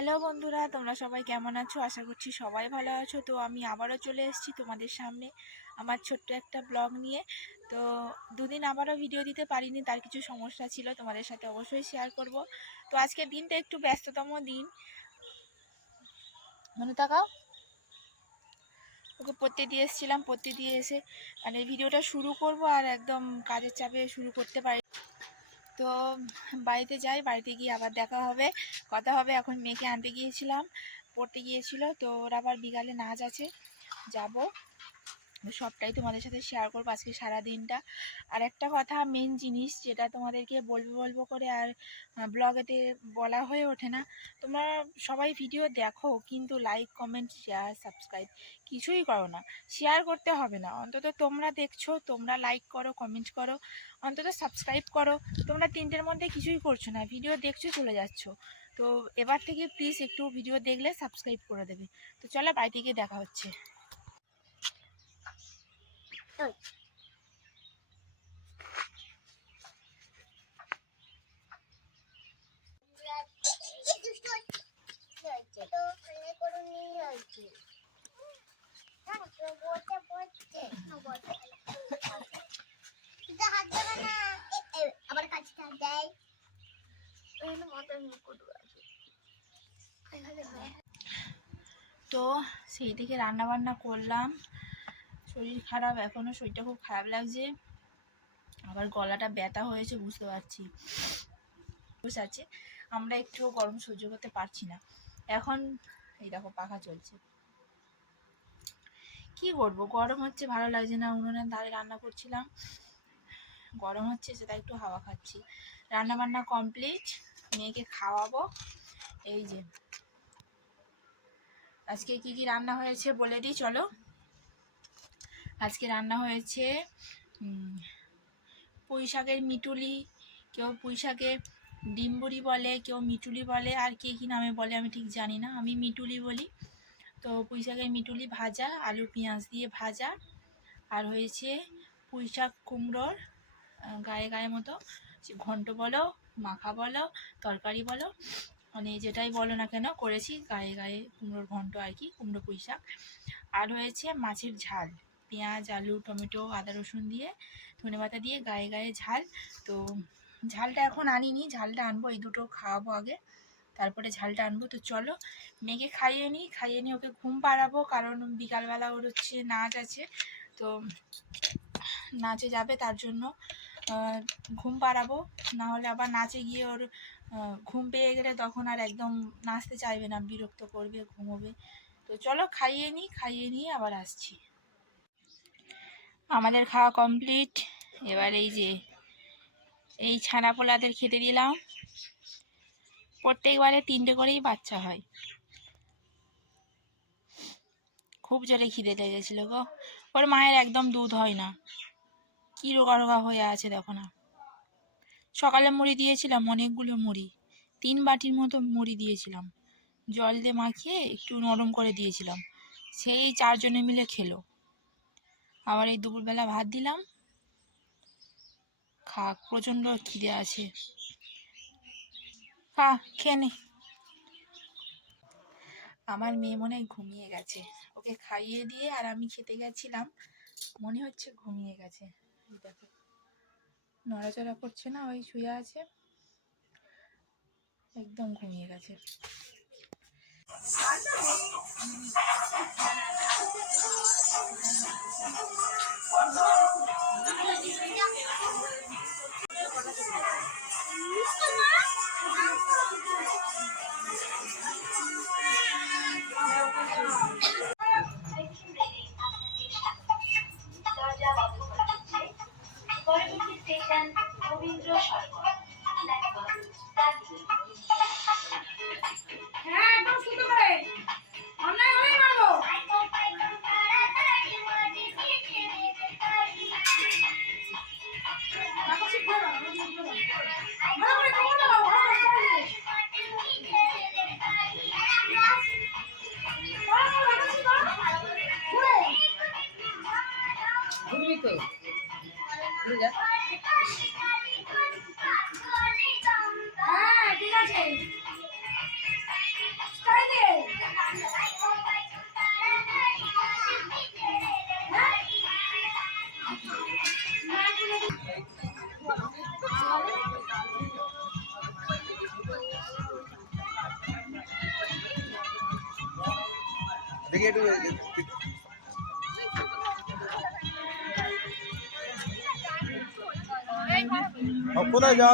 Hello বন্ধুরা, তোমরা সবাই কেমন আছো? আশা করছি সবাই ভালো আছো। তো আমি আবারও চলে এসেছি তোমাদের সামনে আমার ছোট্ট একটা ব্লগ নিয়ে। তো দুদিন আবারও ভিডিও দিতে পারিনি, তার কিছু সমস্যা ছিল, তোমাদের সাথে অবশ্যই শেয়ার করব। তো আজকের দিনটা একটু ব্যস্ততম দিন। মনে তাকাও, ওকে পড়তে দিয়ে এসেছিলাম, পড়তে দিয়ে এসে মানে ভিডিওটা শুরু করব আর একদম কাজের চাপে শুরু করতে পারি। তো বাড়িতে যাই, বাড়িতে গিয়ে আবার দেখা হবে, কথা হবে। এখন মেয়েকে আনতে গিয়েছিলাম, পড়তে গিয়েছিল, তো ওর আবার বিকালে নাচ আছে, যাব, সবটাই তোমাদের সাথে শেয়ার করবো আজকে সারা দিনটা। আর একটা কথা, মেন জিনিস যেটা তোমাদেরকে বলবো বলবো করে আর ব্লগেতে বলা হয়ে ওঠে না, তোমরা সবাই ভিডিও দেখো কিন্তু লাইক কমেন্ট শেয়ার সাবস্ক্রাইব কিছুই করো না। শেয়ার করতে হবে না, অন্তত তোমরা দেখছো, তোমরা লাইক করো, কমেন্ট করো, অন্তত সাবস্ক্রাইব করো। তোমরা তিনটের মধ্যে কিছুই করছো না, ভিডিও দেখছো চলে যাচ্ছ। তো এবার থেকে প্লিজ একটু ভিডিও দেখলে সাবস্ক্রাইব করে দেবে। তো চলো বাড়িতে গিয়ে দেখা হচ্ছে। তো সেই থেকে রান্না বান্না করলাম, শরীর খারাপ, এখনও শরীরটা খুব খারাপ লাগছে, আবার গলাটা ব্যথা হয়েছে বুঝতে পারছি। বুঝতে পারছি আমরা একটু গরম সহ্য করতে পারছি না এখন। এই দেখো পাখা চলছে, কি করবো, গরম হচ্ছে, ভালো লাগছে না। উনুনের ধারে রান্না করছিলাম, গরম হচ্ছে সেটা একটু হাওয়া খাচ্ছি। রান্না বান্না কমপ্লিট, মেয়েকে খাওয়াবো। এই যে আজকে কি কি রান্না হয়েছে বলে দিই চলো। আজকে রান্না হয়েছে পুঁই শাকের মিটুলি, কেউ পুঁই শাকে ডিমবুড়ি বলে, কেউ মিটুলি বলে, আর কে কী নামে বলে আমি ঠিক জানি না, আমি মিটুলি বলি। তো পুঁই শাকের মিটুলি ভাজা, আলু পেঁয়াজ দিয়ে ভাজা। আর হয়েছে পুঁই শাক কুমড়োর গায়ে গায়ে মতো, ঘন্ট বলো, মাখা বলো, তরকারি বলো, মানে যেটাই বলো না কেন করেছি, গায়ে গায়ে কুমড়োর ঘন্ট আর কি, কুমড়ো পুঁই শাক। আর হয়েছে মাছের ঝাল, পেঁয়াজ আলু টমেটো আদা রসুন দিয়ে, ধনেপাতা দিয়ে গায়ে গায়ে ঝাল। তো ঝালটা এখন আনিনি, ঝালটা আনবো, এই দুটো খাওয়াবো আগে, তারপরে ঝালটা আনবো। তো চলো মেয়েকে খাইয়ে নিই, ওকে ঘুম পাড়াবো, কারণ বিকালবেলা ওর হচ্ছে নাচ আছে, তো নাচে যাবে, তার জন্য ঘুম পাড়াবো। না হলে আবার নাচে গিয়ে ওর ঘুম পেয়ে গেলে তখন আর একদম নাচতে চাইবে না, বিরক্ত করবে, ঘুমোবে। তো চলো খাইয়ে নিয়ে আবার আসছি। আমাদের খাওয়া কমপ্লিট, এবার এই যে এই ছানা পোলাদের খেতে দিলাম। প্রত্যেকবারে 3টে করেই বাচ্চা হয়। খুব জোরে খিদে লেগেছিল গো, ওর মায়ের একদম দুধ হয় না, কি রোগা রোগা হয়ে আছে দেখো না। সকালে মুড়ি দিয়েছিলাম, অনেকগুলো মুড়ি, 3 বাটির মতো মুড়ি দিয়েছিলাম, জল দিয়ে মাখিয়ে একটু নরম করে দিয়েছিলাম, সেই 4 জনে মিলে খেলো। আবার এই দুপুরবেলা ভাত দিলাম, খাক, প্রচণ্ড খিদে আছে, খা, খেয়ে নে। আমার মেয়ে মনে হয় ঘুমিয়ে গেছে, ওকে খাইয়ে দিয়ে আর আমি খেতে গেছিলাম, মনে হচ্ছে ঘুমিয়ে গেছে। দেখো নড়াচড়া করছে না, ওই শুয়ে আছে, একদম ঘুমিয়ে গেছে। দেখি একটু কোথায় যাওয়া